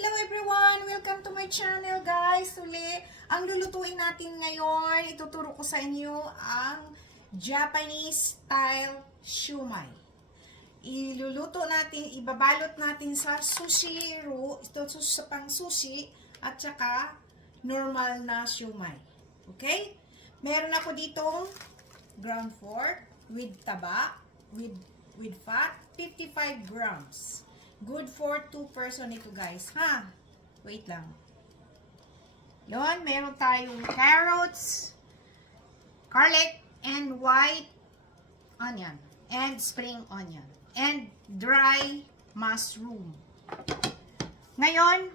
Hello everyone! Welcome to my channel guys! Uli, ang lulutuin natin ngayon, ituturo ko sa inyo ang Japanese style shumai. Iluluto natin, ibabalot natin sa sushi roll, ito sa pang sushi at saka normal na shumai. Okay? Meron ako ditong ground pork with taba, with fat, 55 grams. Good for 2 person ito guys, ha? Wait lang. Yon, meron tayong carrots, garlic, and white onion, and spring onion, and dry mushroom. Ngayon,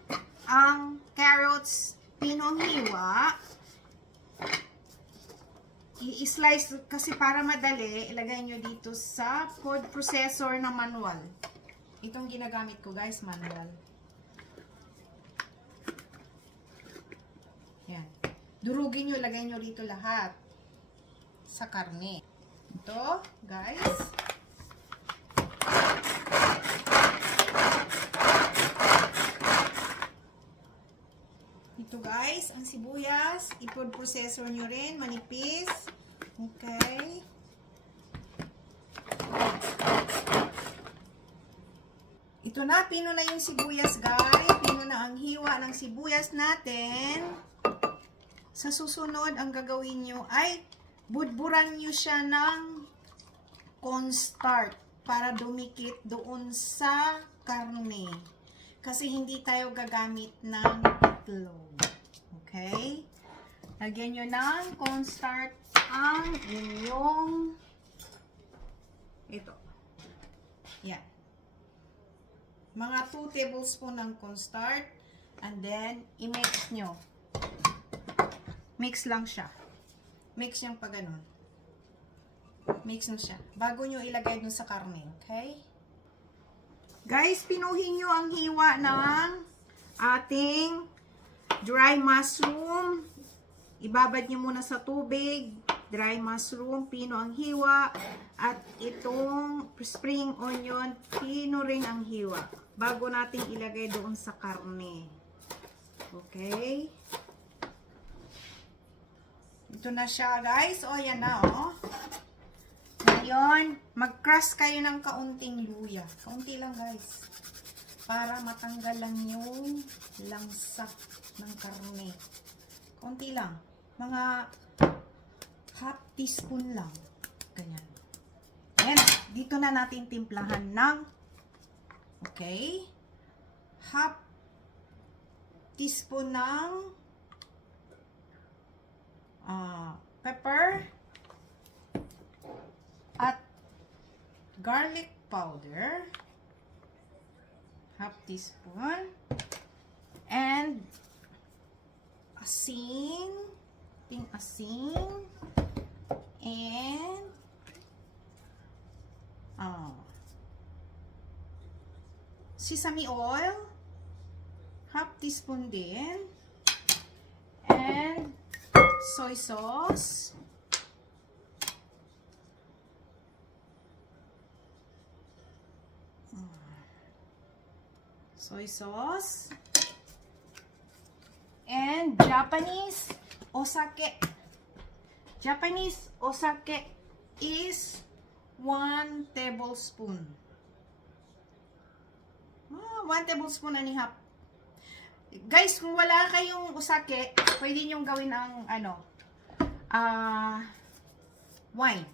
ang carrots, pinonghiwa. I-slice kasi para madali, ilagay nyo dito sa food processor na manual. Itong ginagamit ko guys, manual. Yan. Durugin nyo, lagay nyo rito lahat. Sa karne. Ito, guys. Ito guys, ang sibuyas. I-food processor nyo rin, manipis. Okay. Ito na, pino na yung sibuyas guys. Pino na ang hiwa ng sibuyas natin. Sa susunod, ang gagawin nyo ay budburan nyo siya ng cornstarch para dumikit doon sa karne. Kasi hindi tayo gagamit ng itlog. Okay? Lagyan nyo ng cornstarch ang inyong ito. Yan. Mga 2 tablespoon ng cornstarch and then i-mix nyo. Mix lang siya. Mix yung pag ganun. Mix na siya. Bago nyo ilagay dun sa karne. Okay? Guys, pinuhin nyo ang hiwa ng ating dry mushroom. Ibabad nyo muna sa tubig. Dry mushroom, pino ang hiwa. At itong spring onion, pino rin ang hiwa. Bago natin ilagay doon sa karne. Okay? Ito na siya, guys. O, yan na, o. Ngayon, mag-crush kayo ng kaunting luya. Kaunti lang, guys. Para matanggal lang yung langsa ng karne. Kaunti lang. Mga half teaspoon lang. Ganyan. Ayan. Dito na natin timplahan ng okay, half teaspoon ng pepper at garlic powder, half teaspoon, and asin, ting asin, and sesame oil, half teaspoon din, and soy sauce, and Japanese osake. Japanese osake is 1 tablespoon. 1 tablespoon and a half. Guys, kung wala kayong osake, pwede nyo gawin ang wine.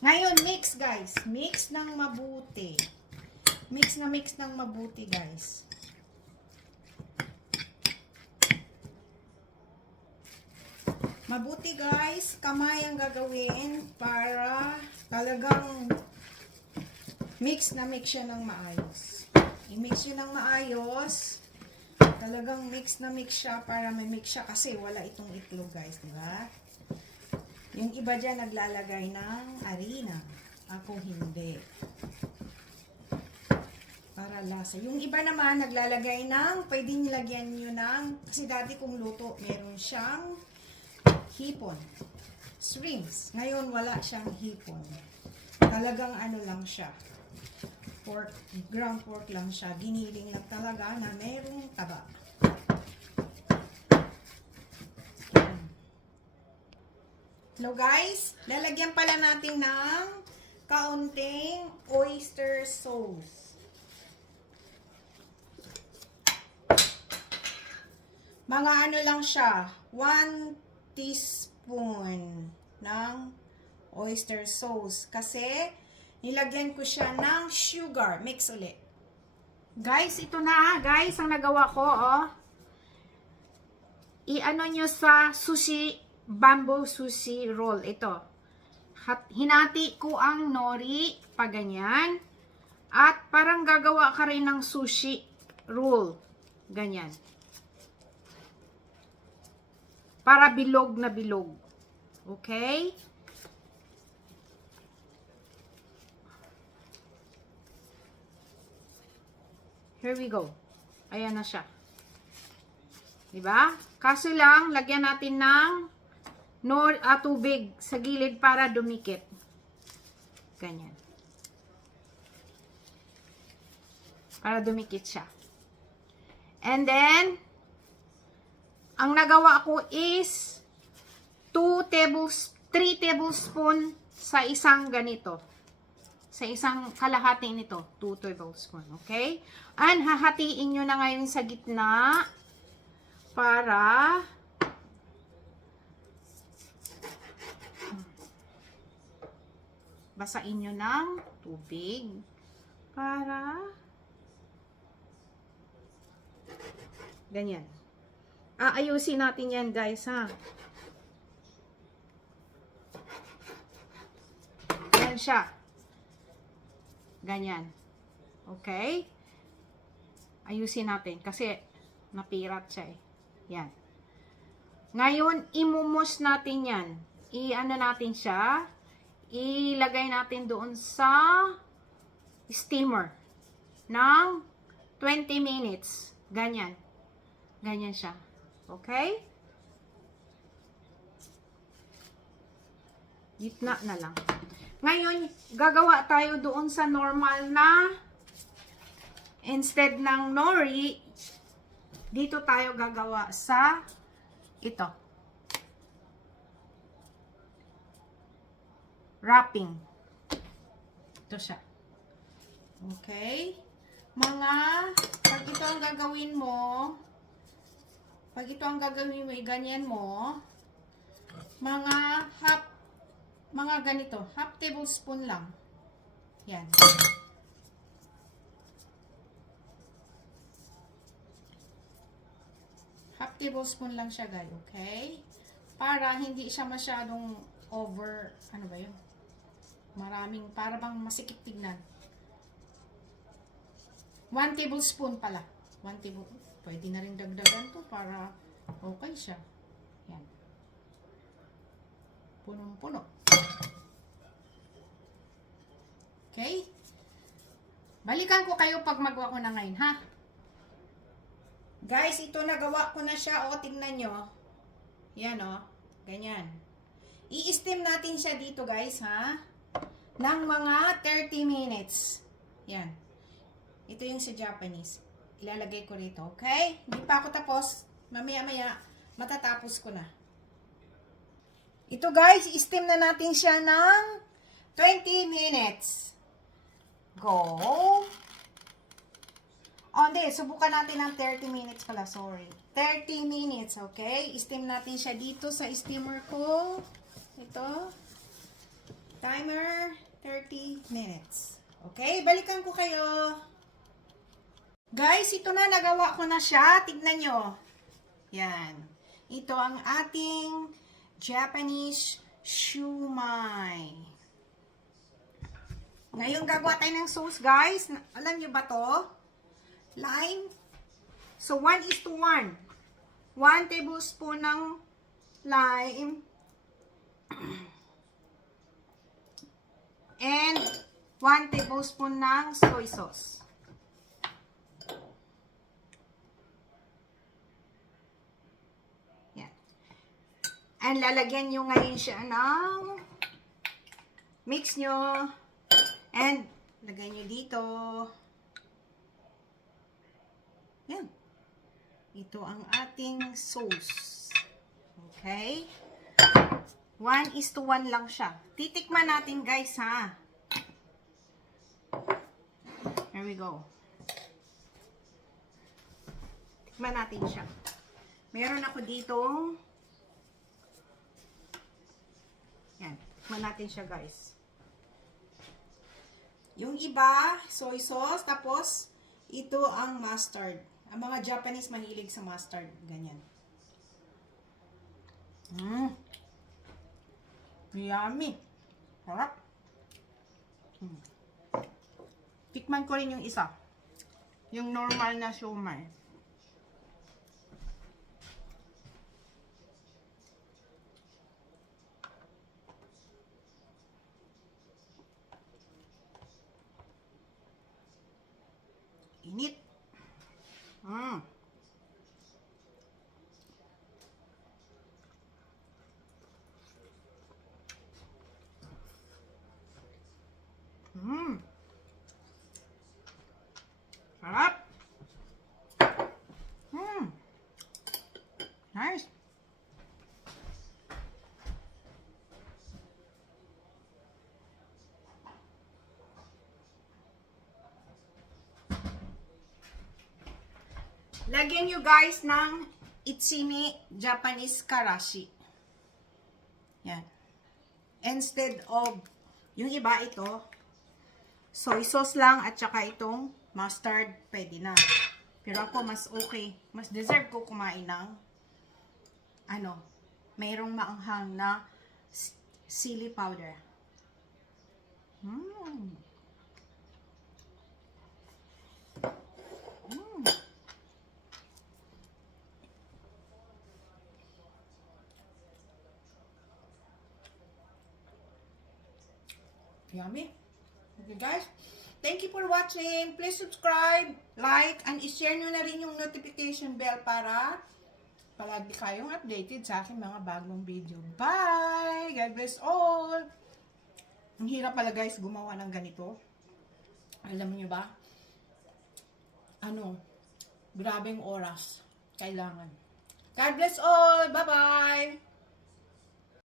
Ngayon, mix guys. Mix ng mabuti. Mix ng mabuti guys. Mabuti guys. Kamay ang gagawin para talagang mix siya ng maayos. I-mix yun ng maayos. Talagang mix siya para may mix siya kasi wala itong itlog guys, diba? Yung iba dyan naglalagay ng harina. Ako hindi. Para lasa. Yung iba naman naglalagay ng, pwede nilagyan nyo ng, kasi dati kong luto, meron siyang hipon. Shrimps. Ngayon wala siyang hipon. Talagang ano lang siya. pork, ground pork lang siya. Giniling lang talaga na merong taba. Yan. Hello guys, lalagyan pala natin ng kaunting oyster sauce. Mga ano lang siya, 1 teaspoon ng oyster sauce. Kasi, nilagyan ko siya ng sugar. Mix ulit. Guys, ito na guys, ang nagawa ko, oh. I-ano nyo sa sushi, bamboo sushi roll. Ito. Hinati ko ang nori, pa ganyan. At parang gagawa ka rin ng sushi roll. Ganyan. Para bilog na bilog. Okay? Here we go. Ayan na siya. Diba? Kaso lang, lagyan natin ng tubig sa gilid para dumikit. Ganyan. Para dumikit siya. And then, ang nagawa ko is 3 tablespoon sa isang ganito. Sa isang kalahati nito. 2 tablespoon. Okay? And hahatiin nyo na ngayon sa gitna para basain nyo ng tubig para ganyan. Aayusin natin yan guys ha. Yan siya. Ganyan. Okay? Ayusin natin kasi napirat siya eh. Yan. Ngayon, imumos natin yan. I-ano natin siya. Ilagay natin doon sa steamer ng 20 minutes. Ganyan. Ganyan siya. Okay? Gitna na lang. Ngayon, gagawa tayo doon sa normal na instead ng nori, dito tayo gagawa sa ito. Wrapping. Ito siya. Okay? Pag ito ang gagawin mo, ganyan mo, mga ganito, half tablespoon lang. Yan. Half tablespoon lang siya, guys, okay? Para hindi siya masyadong over, ano ba yun? Maraming, para bang masikip tignan. 1 tablespoon pala. 1 tablespoon. Pwede na rin dagdagan to para okay siya. Yan. Punong-puno. Okay? Balikan ko kayo pag magawa ko na ngayon, ha? Guys, ito nagawa ko na siya. O, tingnan nyo. Yan, o. Ganyan. I-steam natin siya dito, guys, ha? Ng mga 30 minutes. Yan. Ito yung sa Japanese. Ilalagay ko rito, okay? Hindi pa ako tapos. Mamaya-maya, matatapos ko na. Ito, guys, i-steam na natin siya ng 20 minutes. Go. Oh, hindi. Subukan natin ng 30 minutes pala. Sorry. 30 minutes, okay? I-steam natin siya dito sa steamer ko. Ito. Timer, 30 minutes. Okay? Balikan ko kayo. Guys, ito na. Nagawa ko na siya. Tignan nyo. Yan. Ito ang ating Japanese shumai. Ngayon, gagawa tayo ng sauce, guys. Alam nyo ba to? Lime. So, 1:1. 1 tablespoon ng lime. And 1 tablespoon ng soy sauce. Yan. And lalagyan nyo ngayon siya ng mix nyo. And Lagay nyo dito. Yan. Ito ang ating sauce. Okay? 1:1 lang siya. Titikman natin guys ha. Here we go. Tikman natin siya. Meron ako ditong yan. Tikman natin siya guys. Yung iba, soy sauce. Tapos, ito ang mustard. Ang mga Japanese mahilig sa mustard. Ganyan. Yummy. Harap. Tikman ko rin yung isa. Yung normal na siomai. Init. Sarap. Nice. Lagyan nyo guys ng Itsimi Japanese Karashi. Yan. Instead of, yung iba ito, soy sauce lang at saka itong mustard, pwede na. Pero ako mas okay, mas deserve ko kumain ng mayroong maanghang na chili powder. Yummy. Okay guys, thank you for watching. Please subscribe, like, and i-share nyo na rin yung notification bell para palagi kayong updated sa aking mga bagong video. Bye! God bless all! Ang hirap pala guys gumawa ng ganito. Alam niyo ba? Grabing oras. Kailangan. God bless all! Bye-bye!